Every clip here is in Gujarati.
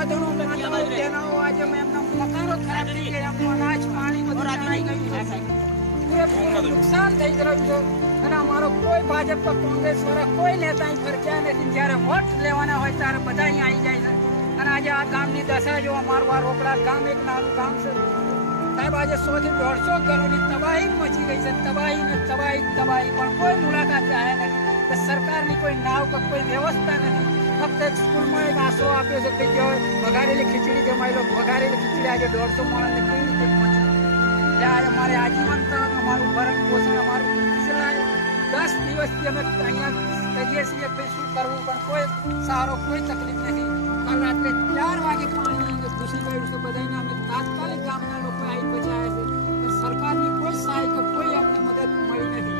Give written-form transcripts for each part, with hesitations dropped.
બધું આજે મેં એમના મકાનો ખરાબ થઈ ગયા, એમનું અનાજ પાણી બધું ચણાઈ ગયું છે, પૂરેપૂરું નુકસાન થઈ રહ્યું છે. અને અમારો કોઈ ભાજપ કે કોંગ્રેસ વાળા કોઈ નેતા અહીં ફરક્યા નથી. જયારે વોટ લેવાના હોય ત્યારે બધા અહીં આવી જાય છે. અને આજે આ ગામની દશા જો અમારું આ રોકડા ગામ એક નાનું ગામ છે સાહેબ, આજે 100 થી 150 ઘરોની તબાહી મચી ગઈ છે. તબાહી ને તબાહી તબાહી, પણ કોઈ મુલાકાત આવ્યા નથી કે સરકારની કોઈ નાવ કે કોઈ વ્યવસ્થા નથી. ફક્ત એક સ્કૂલમાં એક આશરો આપ્યો છે કે જે વઘારેલી ખીચડી જમાઈ લો, વઘારેલી ખીચડી આજે 150 માણસને કેવી રીતે પહોંચે? આજે અમારે આજીવન અમારું ભરણ પોષણ અમારું 10 દિવસથી અમે અહીંયા કરીએ છીએ કે શું કરવું, પણ કોઈ સારો કોઈ તકલીફ નથી. કાલ રાત્રે 4 વાગે પાણી ઘૂસી ગયું છે. બધાને અમે તાત્કાલિક ગામના લોકો આવી બચાવ્યા છે, પણ સરકારની કોઈ સહાય કે કોઈ અમને મદદ મળી નથી.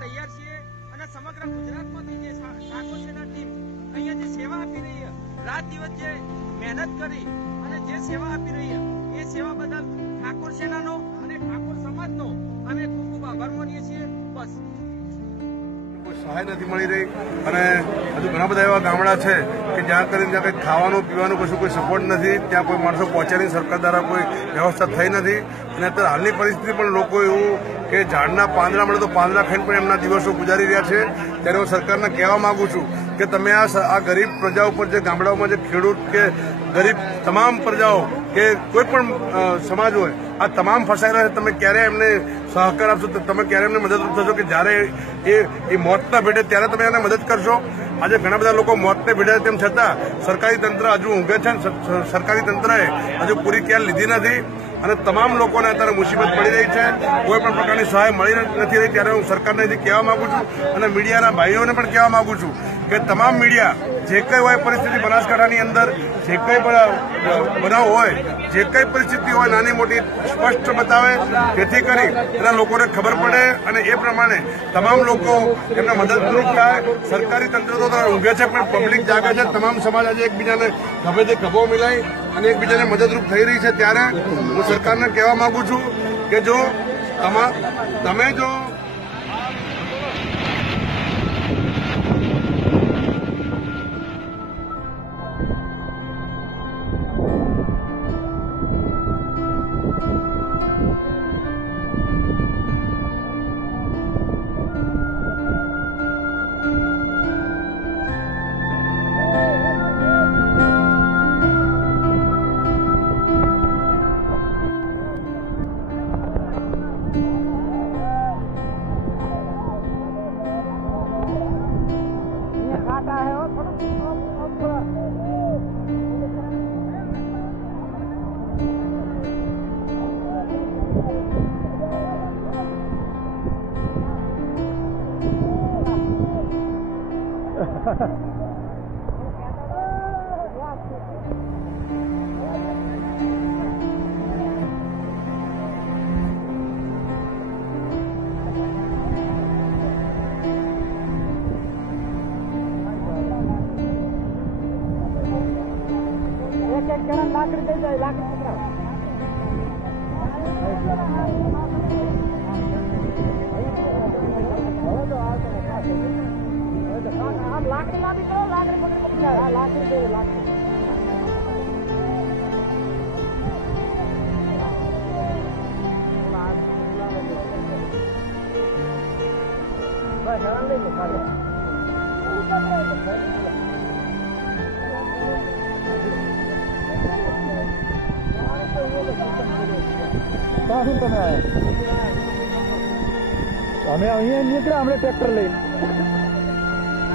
તૈયાર છીએ અને સમગ્ર ગુજરાતમાંથી જે ઠાકોર સેના ટીમ અહીંયા જે સેવા આપી રહી છે, રાત દિવસ જે મહેનત કરી અને જે સેવા આપી રહી છે, એ સેવા બદલ ઠાકોર સેનાનો અને ઠાકોર સમાજનો અમે ખૂબ ખૂબ આભાર માનીએ છીએ. બસ કોઈ સહાય નથી મળી રહી અને હજુ ઘણા બધા એવા ગામડા છે કે જ્યાં કરીને ત્યાં કંઈ ખાવાનું પીવાનું કશું કોઈ સપોર્ટ નથી, ત્યાં કોઈ માણસો પહોંચ્યા સરકાર દ્વારા કોઈ વ્યવસ્થા થઈ નથી. અને અત્યારે હાલની પરિસ્થિતિ પણ લોકો એવું કે ઝાડના પાંદડા મળે તો પાંદડા ખાઈને પણ એમના દિવસો ગુજારી રહ્યા છે. ત્યારે હું સરકારને કહેવા માંગુ છું કે તમે આ ગરીબ પ્રજા ઉપર જે ગામડાઓમાં જે ખેડૂત કે ગરીબ તમામ પ્રજાઓ કે કોઈ પણ સમાજ હોય આ તમામ ફસાયેલા છે, તમે ક્યારે એમને સહકાર આપશો? તમે ક્યારે એમને મદદરૂપ થશો કે જ્યારે એ મોતના ભેટે ત્યારે તમે એને મદદ કરશો? આજે ઘણા બધા લોકો મોતને ભેટે તેમ છતાં સરકારી તંત્ર હજુ ઊંઘે છે. સરકારી તંત્રએ હજુ પૂરી કેર લીધી નથી અને તમામ લોકોને અત્યારે મુસીબત પડી રહી છે. કોઈ પણ પ્રકારની સહાય મળી નથી રહી. ત્યારે હું સરકારને કહેવા માંગુ છું અને મીડિયાના ભાઈઓને પણ કહેવા માંગુ છું કે તમામ મીડિયા જે કંઈ હોય પરિસ્થિતિ બનાસકાંઠાની અંદર જે કંઈ બનાવ હોય, જે કંઈ પરિસ્થિતિ હોય નાની મોટી સ્પષ્ટ બતાવે, જેથી કરી એના લોકોને ખબર પડે અને એ પ્રમાણે તમામ લોકો એમને મદદરૂપ થાય. સરકારી તંત્ર તો ઊંઘે છે પણ પબ્લિક જાગે છે. તમામ સમાજ આજે એકબીજાને ખભેથી ખભો મિલાઈ અને એકબીજાને મદદરૂપ થઈ રહી છે. ત્યારે હું સરકારને કહેવા માંગુ છું કે જો તમે જો લાકડી દઈ જાય, લાકડી પકડાવ. લાકડી લાવી કરો, લાકડી પકડી જાય. લાકડી દઈ લાકડી. બસ હેરાન લઈ લો ખાલી. શું તમે અમે અહીંયા નીકળ્યા, હમણાં ટ્રેક્ટર લઈ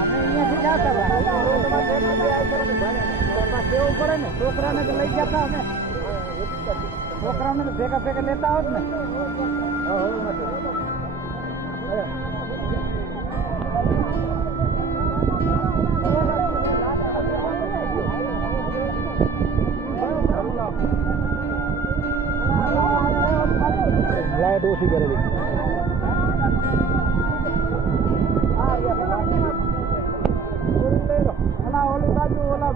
અમે અહીંયાથી જતા કેવું પડે ને. છોકરાને તો લઈ ગયા અમે, છોકરાઓને તો ભેગા ભેગા લેતા હોત ને. લાઈટ ઓછી કરેલી. ઓલી બાજુ ઓલા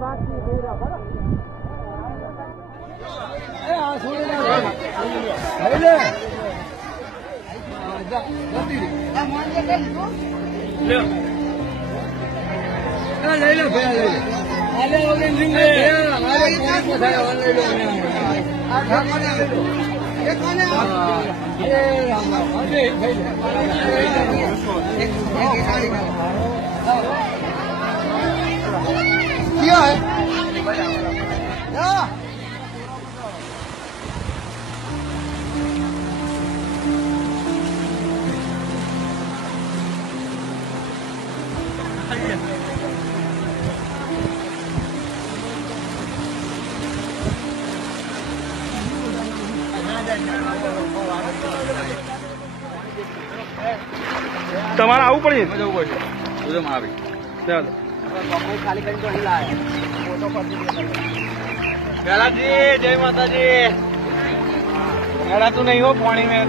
તમારે આવવું પડે જવું પડશે આવી ચાલો ખાલી કરીને તો અહીં લાવે પહેલાજી જય માતાજી પહેલા તું નહીં હો પાણી મેં